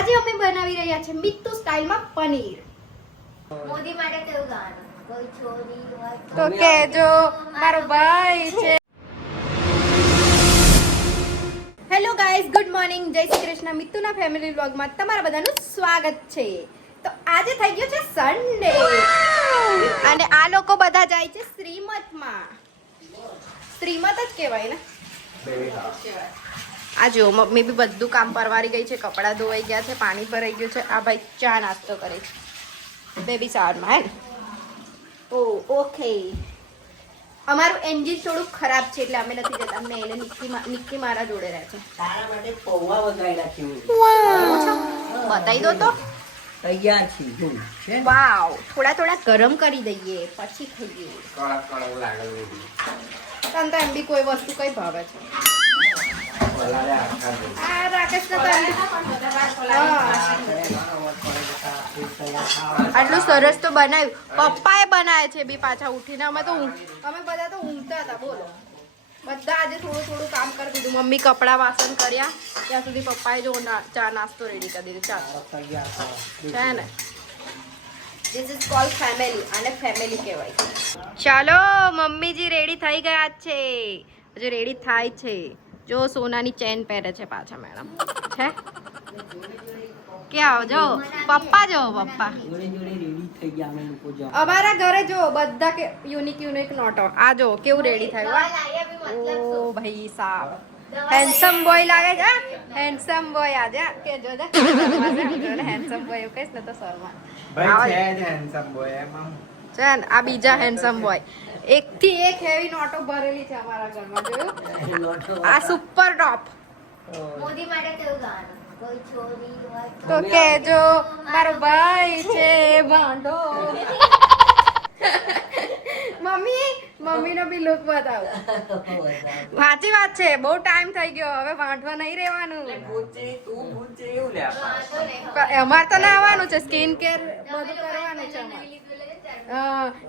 આજે અમે બનાવી રહ્યા છે મિત્તુ સ્ટાઇલમાં પનીર. મોદી માટે કેવું ગાવાનું? કોઈ છોરી હોય તો કેજો મારો ભાઈ છે. હેલો ગાઈઝ, ગુડ મોર્નિંગ, જય શ્રી કૃષ્ણ. મિત્તુના ફેમિલી વ્લોગમાં તમારા બધાનું સ્વાગત છે. તો આજે થઈ ગયો છે સન્ડે અને આ લોકો બધા જાય છે શ્રીમતમાં. શ્રીમત જ કહેવાય ને. આ જો મમ્મી બી બધું કામ પરવારી ગઈ છે, કપડાં ધોવાઈ ગયા છે, પાણી ભરાઈ ગયું છે. આ ભાઈ ચા નાસ્તો કરે છે બેબી શાવરમાં. હે ને? ઓ ઓકે. અમારું એન્જિન થોડું ખરાબ છે એટલે અમે નથી જતા. અમને એને નિક્કી મારા જોડે રહે છે. તારા માટે પૌવા વગાડ્યા છે. બતાવી દો તો. તૈયાર છે. વાવ, થોડા થોડા ગરમ કરી દઈએ પછી ખાઈએ. કડક કડક લાગે તને તો એમ બી કોઈ વસ્તુ કઈ ભાવે છે? આ રાકેશને તો એમ આટલું સરસ તો બનાવ્યું. પપ્પાએ બનાવે છે બી પાછા ઉઠીને. અમે બધા તો ઊંઘતા હતા. બોલો, બધા આજે થોડું થોડું કામ કરી દીધું. મમ્મી કપડા વાસણ કર્યા ત્યાં સુધી પપ્પાએ જો ચા નાસ્તો રેડી કરી દીધો. ચાલો છે ને, ધીસ ઇઝ કોલ્ડ ફેમિલી. આને ફેમિલી કહેવાય. ચાલો, મમ્મીજી રેડી થઈ ગયા છે. હજુ રેડી થાય છે. જો સોનાની ચેન પહેરે છે પાછા મેડમ છે. ક્યાં જો પપ્પા, જો પપ્પા અમારા ઘરે જો બધા કે યુનિક નોટો. આ જો કેવું રેડી થયું. ઓ ભાઈ સાહેબ, હેન્ડસમ બોય લાગે છે. હેન્ડસમ બોય આજે કે જો હેન્ડસમ બોય એવું કહીશ ને તો શર્મા છે ને. આ બીજા હેન્ડસમ બોય. એક થી એક હેવી નોટો ભરેલી છે અમારા ઘરમાં. જોયું? આ સુપર ટોપ. મોદી માટે કેવું ગાવાનું? કોઈ છોરી હોય તો કેજો મારો ભાઈ છે ભાંડો. મમ્મી નો બી લુક બતાવો. સાચી વાત છે, બહુ ટાઈમ થઈ ગયો. હવે વાંઢવા નહીં રહેવાનું. અમારે તો ના આવવાનું છે. સ્કિન કેર બધું કરવાનું છે અમારે.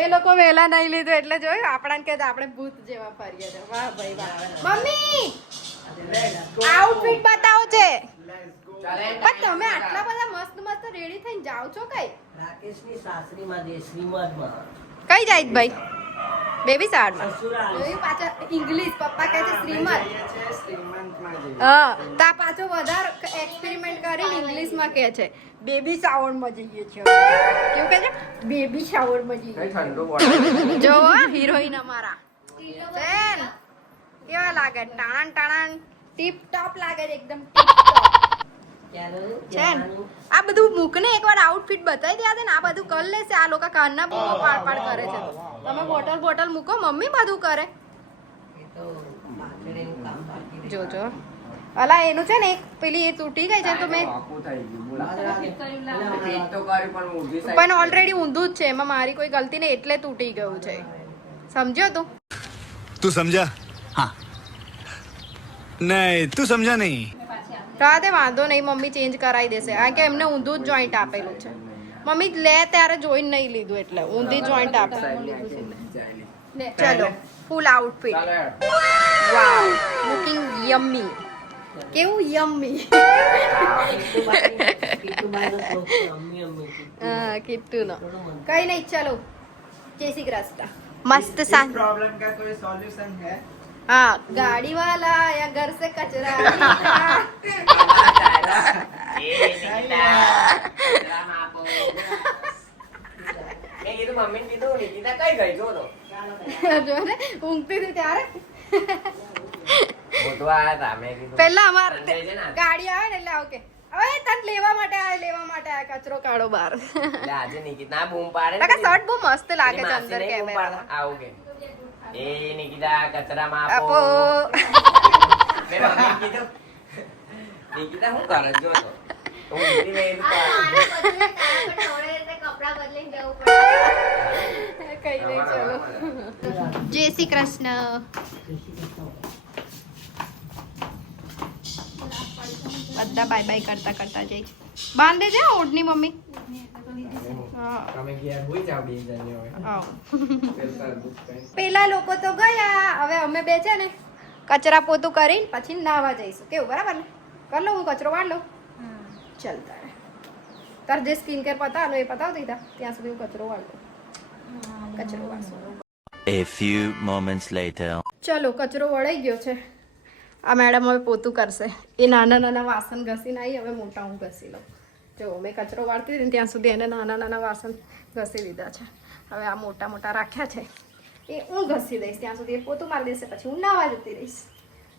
એ લોકો વહેલા નહીં લીધું એટલે જોયું આપણાને કે આપણે ભૂત જેવા ફરીએ છે. વાહ ભાઈ વાહ. મમ્મી આઉટફિટ બતાવો છે. પણ તમે આટલા બધા મસ્ત મસ્ત રેડી થઈને જાઓ છો કઈ? રાકેશની સાસરીમાં જે શ્રીમતમાં. કઈ જાય ભાઈ? બેબી શાળામાં. સસુરાલ. જોયું પાછા ઇંગ્લિશ. પપ્પા કહે છે શ્રીમત. હા, તા પાછો વધારે એક્સપેરિમેન્ટ કરીને ઇંગ્લિશમાં કહે છે બેબી શાવરમાં જઈએ છીએ. કેવું કહે છે? બેબી શાવરમાં જઈએ. જો હિરોઈન અમારા બેન કેવા લાગે? ટાણ ટાણ ટીપ ટોપ લાગે છે એકદમ ટીપ ટોપ. છે ને? આ બધું મૂકને એકવાર આઉટફિટ બતાવી દે. આ બધું કરી લેશે. આ લોકો કાનના બૂમો પાડ કરે છે. તમે બોટલ મૂકો, મમ્મી બધું કરે. જોજો અલા એનું છે ને એક પેલી એ તૂટી ગઈ છે તો મેં પણ ઓલરેડી ઊંધું જ છે. એમાં મારી કોઈ ગલતી નહીં એટલે તૂટી ગયું છે. સમજ્યો તું? तू समझा? हाँ नहीं तू समझा नहीं. રાતે વાંધો નહીં, મમ્મી ચેન્જ કરાવી દેશે. કારણ કે એમને ઊંધું જ જોઈન્ટ આપેલું છે. મમ્મી લે ત્યારે જોઈને નહીં લીધું એટલે ઊંધી જોઈન્ટ આપે. ચલો ફૂલ આઉટફિટ. વાવ, લુકિંગ યમ્મી. કેવું યમ્મી. હા, કિટ્ટુ નો કઈ નહીં. ચલો જય શ્રી કૃષ્ણ. મસ્ત શાંત. प्रॉब्लम का कोई सॉल्यूशन है? हाँ, गाड़ी वाला या घर से कचरा જો ને ઊંઘતી હતી ત્યારે પહેલા અમારે ગાડી આવે ને એટલે ઓકે હવે તને લેવા માટે આ કચરો કાઢો બહાર. શર્ટ બહુ મસ્ત લાગે છે અંદર કેમેરા. એ નિકિતા કચરામાં આપો. નિકિતા શું કરે જો તો કપડા બદલીને જવું પડે. કઈ નહીં. ચલો જય શ્રી કૃષ્ણ. બધા બાય બાય કરતા કરતા જાય છે. બાંધે છે ઓઢની મમ્મી. પેલા લોકો તો ગયા, હવે અમે બે છે ને કચરા પોતું કરીને પછી નાવા જઈશું. કેવું, બરાબર ને? કર લો, હું કચરો વાળ લઉં. ચાલ તારે તાર જે સ્કિન કેર પતાવવાનું એ પતાવી દીધા ત્યાં સુધી હું કચરો વાળું કચરો વાળશું. A few moments later. ચલો કચરો વળાઈ ગયો છે. આ મેડમ હવે પોતું કરશે. એ નાના નાના વાસણ ઘસીને આવી, હવે મોટા હું ઘસી લઉં. જો મેં કચરો વાળતી હતી ને ત્યાં સુધી એને નાના નાના વાસણ ઘસી લીધા છે. હવે આ મોટા મોટા રાખ્યા છે એ હું ઘસી દઈશ, ત્યાં સુધી એ પોતું મારી દેશે, પછી હું નાવા જતી રહીશ.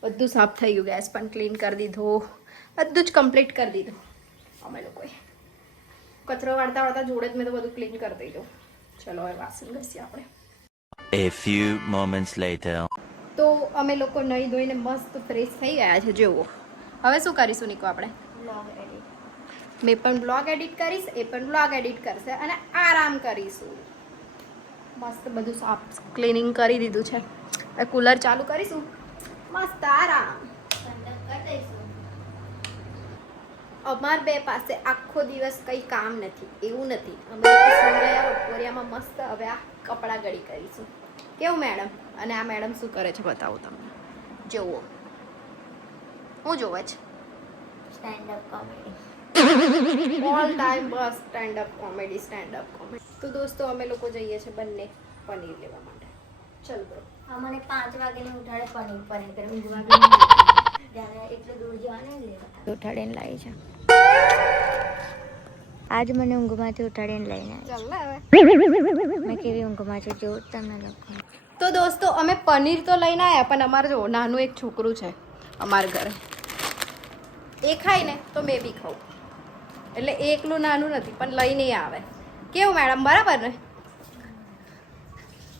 બધું સાફ થઈ ગયું, ગેસ પણ ક્લીન કરી દીધો, બધું જ કમ્પ્લીટ કરી દીધું અમે લોકોએ. કચરો વાળતા વાળતા જોડે જ મેં તો બધું ક્લીન કરી દીધું. ચલો હવે વાસણ ઘસીએ આપણે. A few moments later. તો અમે લોકો નહીં ધોઈને મસ્ત ફ્રેશ થઈ ગયા છે. જુઓ હવે શું કરીશું નિકો આપણે? Blog edit. મેં પણ બ્લોગ એડિટ કરીશ, એ પણ બ્લોગ એડિટ કરશે અને આરામ કરીશું. મસ્ત બધું સાફ ક્લિનિંગ કરી દીધું છે. હવે કુલર ચાલુ કરીશું, મસ્ત આરામ. ઠંડક કરી દઈશું. અમાર બે પાસે આખો દિવસ કંઈ કામ નથી એવું નથી. અમે લોકો સુઈ રહ્યા બપોરિયામાં મસ્ત હવે આ કપડાં ગળી કરીશું. કેવું મેડમ? અને આ મેડમ શું કરે છે બતાવું તમને. જુઓ હું જોવે છે stand up comedy. All time bus stand up comedy, stand up comedy. તો દોસ્તો અમે લોકો જઈએ છીએ બંને પનીર લેવા માટે. ચલ બ્રો. હા, મને 5 વાગે ઉઠાડે પનીર કરે ઊંઘવા ત્યારે એટલું દૂર જવાને લેવા ઉઠાડીને લાવી છે. આજ મને ઊંઘમાંથી ઉઠાડીને લઈને ચાલ ને હવે. મેં કેવી ઊંઘમાં છું જો તમને લોકો. તો દોસ્તો અમે પનીર તો લઈને આવ્યા, પણ અમારે જો નાનું એક છોકરું છે અમારા ઘરે, એ ખાય ને તો મેં બી ખાઉં, એટલે એ એકલું નાનું નથી પણ લઈને આવે. કેવું મેડમ, બરાબર ને?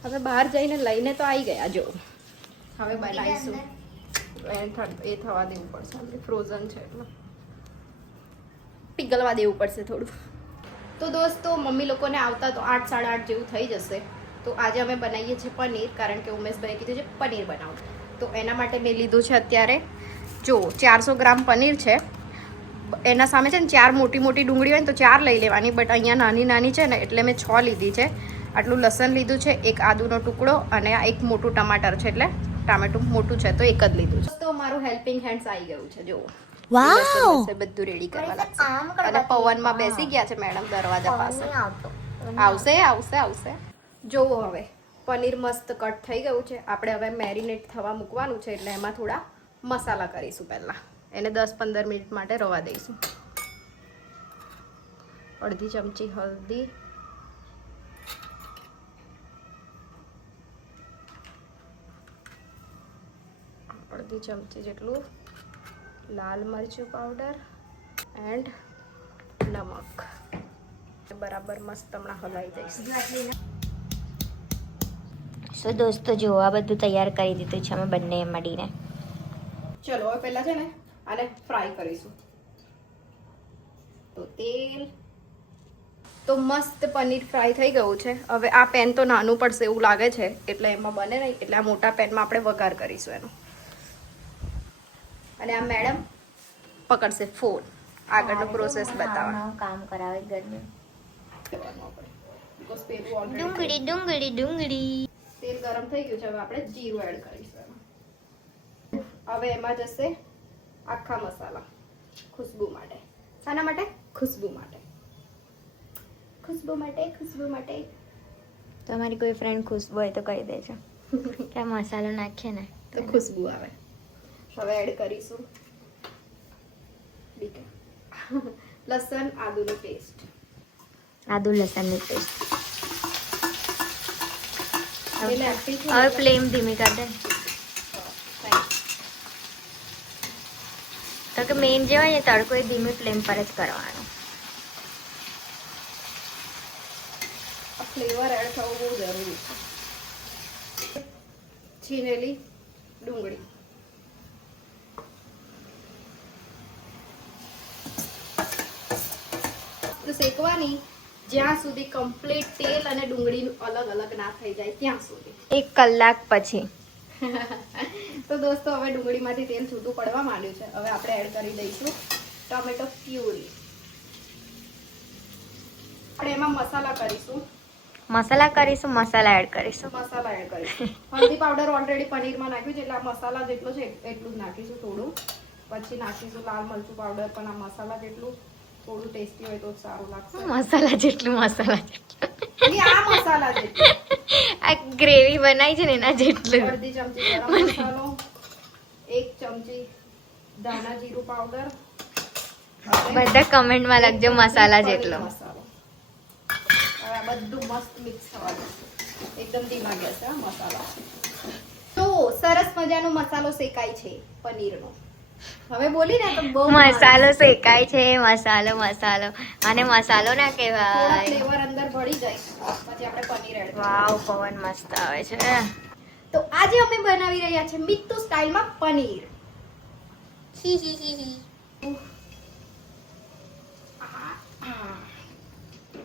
હવે બહાર જઈને લઈને તો આવી ગયા. જો હવે બનાવીશું. એ થવા દેવું પડશે, ફ્રોઝન છે એટલે પીગળવા દેવું પડશે થોડું. તો દોસ્તો મમ્મી લોકોને આવતા તો 8 સાડા 8 જેવું થઈ જશે. તો આજે અમે બનાવીએ છીએ પનીર, કારણ કે ઉમેશભાઈ કીધું છે પનીર બનાવો. તો એના માટે મેં લીધું છે અત્યારે જો 400 ગ્રામ પનીર છે. એના સામે છે ને 4 મોટી મોટી ડુંગળી હોય ને તો 4 લઈ લેવાની, બટ અહીંયા નાની નાની છે ને એટલે મેં 6 લીધી છે. આટલું લસણ લીધું છે, એક આદુનો ટુકડો અને આ એક મોટું ટમાટર છે, એટલે ટામેટું મોટું છે તો એક જ લીધું છે. તો મારું હેલ્પિંગ હેન્ડ્સ આવી ગયું છે. જો વાવ, બધું રેડી કરવા લાગશે. અને પવનમાં બેસી ગયા છે મેડમ દરવાજા પાસે. આવશે આવશે આવશે. જોવો હવે પનીર મસ્ત કટ થઈ ગયું છે. આપણે હવે મેરિનેટ થવા મૂકવાનું છે, એટલે એમાં થોડા મસાલા કરીશું. પહેલાં એને 10-15 મિનિટ માટે રવા દઈશું. અડધી ચમચી હલ્દી, અડધી ચમચી જેટલું લાલ મરચું પાવડર એન્ડ નમક. બરાબર મસ્ત હમણાં હલાવી દઈશ. સો દોસ્તો જો આ બધું તૈયાર કરી દીધું છે અમે બંને મળીને. ચલો હવે પહેલા છે ને આને ફ્રાય કરીશું. તો તેલ, તો મસ્ત પનીર ફ્રાય થઈ ગયું છે. હવે આ પેન તો નાનું પડશે એવું લાગે છે, એટલે એમાં બને નહીં, એટલે આ મોટા પેનમાં આપણે વઘાર કરીશું એનો. અને આ મેડમ પકડશે ફોન, આગળનો પ્રોસેસ બતાવવાનો. કામ કરાવે ઘરનું. ડુંગળી ડુંગળી ડુંગળી. તેલ ગરમ થઈ ગયું છે. હવે આપણે જીરું એડ કરીશું એમાં. હવે એમાં જશે આખા મસાલા ખુશ્બુ માટે. શાના માટે? ખુશ્બુ માટે. ખુશ્બુ માટે, ખુશ્બુ માટે. તમારી કોઈ ફ્રેન્ડ ખુશ્બુ હોય તો કહી દેજો કે આ મસાલો નાખીએ ને તો ખુશ્બુ આવે. હવે એડ કરીશું લસણ આદુનો પેસ્ટ. આદુ લસણની પેસ્ટ. એટલે active છે. હવે ફ્લેમ ધીમી કરી દે. તો કે મેઇન જે હોય ને તડકો એ ધીમી ફ્લેમ પર જ કરવાનો. ફ્લેવર એડ થવું બહુ જરૂરી છે. છીનેલી ડુંગળી, શેકવાની જ્યાં સુધી કમ્પ્લીટ તેલ અને ડુંગળીનું અલગ અલગ ના થઈ જાય ત્યાં સુધી. 1 કલાક પછી. તો દોસ્તો હવે ડુંગળીમાંથી તેલ છૂટું પડવા માંડ્યું છે. હવે આપણે એડ કરી દઈશું ટોમેટો પ્યુરી. આપણે એમાં મસાલા કરીશું. મસાલા એડ કરીશું. હલ્દી પાવડર ઓલરેડી પનીરમાં નાખ્યું છે, એટલે આ મસાલા જેટલો છે એટલું જ નાખીશું થોડું. પછી નાખીશું લાલ મરચું પાવડર પણ આ મસાલા જેટલું. થોડું ટેસ્ટી હોય તો જ સારું લાગશે. મસાલા જેટલું મસાલા જેટલું એ આ મસાલા જેટલું. આ ગ્રેવી બનાવી છે ને એના જેટલું. અડધી ચમચી ગરમ મસાલો, 1 ચમચી ધાણા જીરું પાવડર, બધા કમેન્ટમાં લખજો મસાલા પનીર જેટલો. મસાલો. હવે આ બધું મસ્ત મિક્સ થવા દે. એકદમ ધીમા ગેસે આ મસાલા. તો સરસ મજાનો મસાલો શેકાય છે પનીરનો. હવે બોલી ને તો બહુ મસાલો શેકાય છે. મસાલો અને મસાલો ના થોડા કહેવાય. ફ્લેવર અંદર ભળી જાય પછી આપણે પનીર એડ કરીએ. વાવ, પવન મસ્ત આવે છે. તો આજે અમે બનાવી રહ્યા છે મિત્તુ સ્ટાઇલમાં પનીર.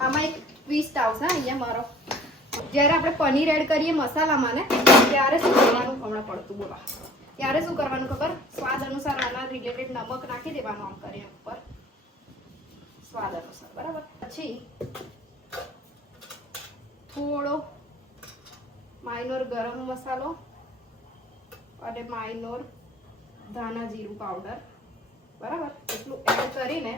આમાં એક ટ્વિસ્ટ આવશે અહીંયા મારો. જ્યારે આપણે પનીર એડ કરીએ મસાલામાં ને ત્યારે શું કરવાનું હમણાં પડતું બોલા. ત્યારે શું કરવાનું ખબર? સ્વાદ અનુસાર આના રિલેટેડ નમક નાખી દેવાનું આમ કરીને ઉપર સ્વાદ અનુસાર, બરાબર. પછી થોડો માઇનોર ગરમ મસાલો અને માઇનોર ધાણા જીરું પાવડર, બરાબર. એટલું એડ કરીને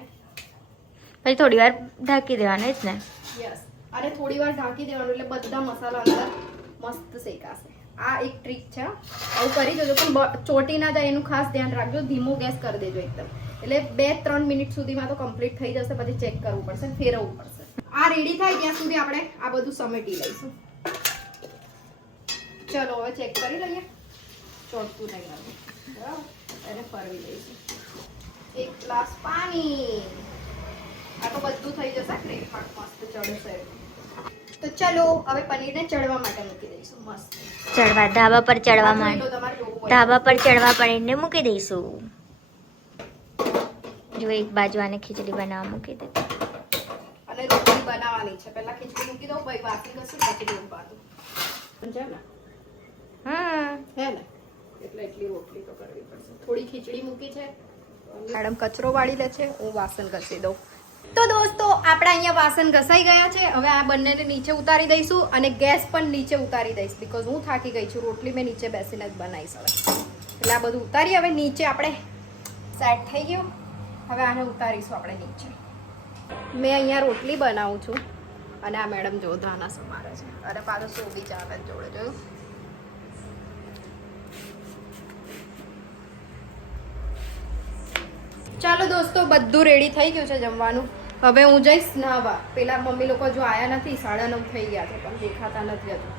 પછી થોડી વાર ઢાંકી દેવાનું જ ને. યસ, અને થોડી વાર ઢાંકી દેવાનું એટલે બધા મસાલા અંદર મસ્ત શેકાશે. આ એક ટ્રીક છે, આવું કરી દેજો. પણ ચોટી ના જાય એનું ખાસ ધ્યાન રાખજો. ધીમો ગેસ કરી દેજો એકદમ. એટલે 2-3 મિનિટ સુધીમાં તો કમ્પ્લીટ થઈ જશે. પછી ચેક કરવું પડશે, ફેરવવું પડશે. આ રેડી થાય ત્યાં સુધી આપણે આ બધું સમેટી લઈશું. ચલો હવે ચેક કરી લઈએ. ચોટતું નહીં લાગે, બરાબર. એને ફરવી લઈશું. 1 ગ્લાસ પાણી. આ તો બધું થઈ જશે. ગ્રેવી પાક મસ્ત ચડશે. તો ચલો હવે પનીરને ચડવા માટે મૂકી દઈશું. મસ્ત ચડવા ધાબા પર ચડવા આ માંડ. જોઈ લો, તમારે જોવું હોય. ધાબા પર ચડવા પનીરને મૂકી દઈશું. જો એક બાજુ આને ખીચડી બનાવવા મૂકી દે. અને રોટલી બનાવવાની છે. પહેલા ખીચડી મૂકી દઉં, ભાઈ વાસી કશું પછી દૂધ બાંધું. સમજ્યા ને? હે ને? એટલે એટલી રોટલી તો કરવી પડશે. થોડી ખીચડી મૂકી છે. મેડમ કચરો વાળી લે છે, હું વાસણ ઘસી દઉં. તો દોસ્તો આપણા અહીંયા વાસણ ઘસાઈ ગયા છે. હવે આ બંનેને નીચે ઉતારી દઈશું અને ગેસ પણ નીચે ઉતારી દઈશ. બીકોઝ હું થાકી ગઈ છું. રોટલી મેં નીચે બેસીને જ બનાવીશ હવે. એટલે આ બધું ઉતારી હવે નીચે આપણે સેટ થઈ ગયું. હવે આને ઉતારીશું આપણે નીચે. મેં અહીંયા રોટલી બનાવું છું અને આ મેડમ જો ધાણા સમારે છે. અને પાછું સોબી ચાલે જોડે જોયું. ચાલો દોસ્તો બધું રેડી થઈ ગયું છે જમવાનું. હવે હું જઈશ નાહવા. પેલા મમ્મી લોકો જો આયા નથી, 9:30 થઈ ગયા છે પણ દેખાતા નથી હજુ.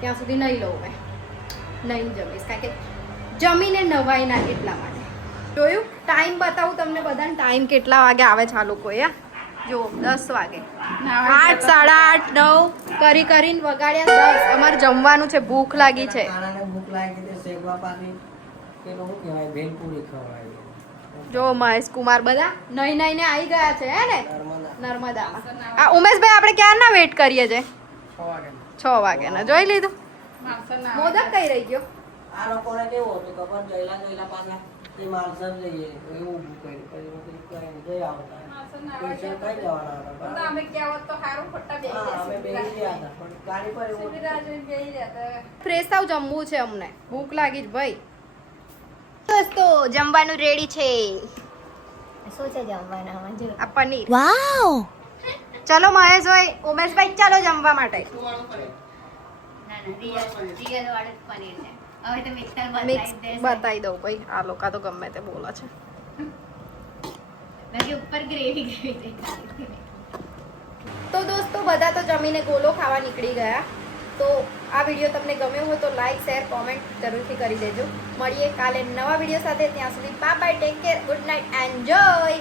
ત્યાં સુધી નહીં લઉં મેં, નહીં જમીશ. કારણ કે જમીને નવાઈ ના એટલા માટે. જોયું ટાઈમ બતાવું તમને બધાને. ટાઈમ કેટલા વાગે આવે છે આ લોકોએ? જો 10 વાગે. 8, 8:30, 9 કરીને વગાડ્યા 10. અમારે જમવાનું છે. ભૂખ લાગી છે. ભૂખ લાગી તે શેકવા પાછી પેલો શું કહેવાય ભેલપુરી ખવડાવી. જો મહેશ કુમાર બધા નહીં ને આવી ગયા છે. હે ને? નર્મદામાં. આ ઉમેશભાઈ આપણે ક્યારના વેઇટ કરીએ છે? 6 વાગ્યાના. જોઈ લીધું. મોદક કઈ રહી ગયો? આ લોકોને કેવું હતું ખબર? જયલા પાછા એ માલસર જઈએ એવું ઊભું કર્યું. પછી કરીને જઈ આવતા પૈસા કઈ જવાના હતા. અમે બેસી ગયા હતા પણ ગાડી પર એવું ફ્રેશ થાવ, જમવું છે અમને. ભૂખ લાગી જ ભાઈ. દોસ્તો જમવાનું રેડી છે. શું છે જમવાના? આ પનીર. વાવ. ચલો મહેશભાઈ, ઉમેશભાઈ ચાલો જમવા માટે. મિક્સ બતાવી દઉં ભાઈ. આ લોકો તો ગમે તે બોલે છે. તો દોસ્તો બધા તો જમીને ગોલો ખાવા નીકળી ગયા. તો આ વિડીયો તમને ગમ્યો હોય તો લાઈક, શેર, કોમેન્ટ જરૂરથી કરી દેજો. મળીએ કાલે નવા વિડીયો સાથે. ત્યાં સુધી bye bye, take care, good night, enjoy.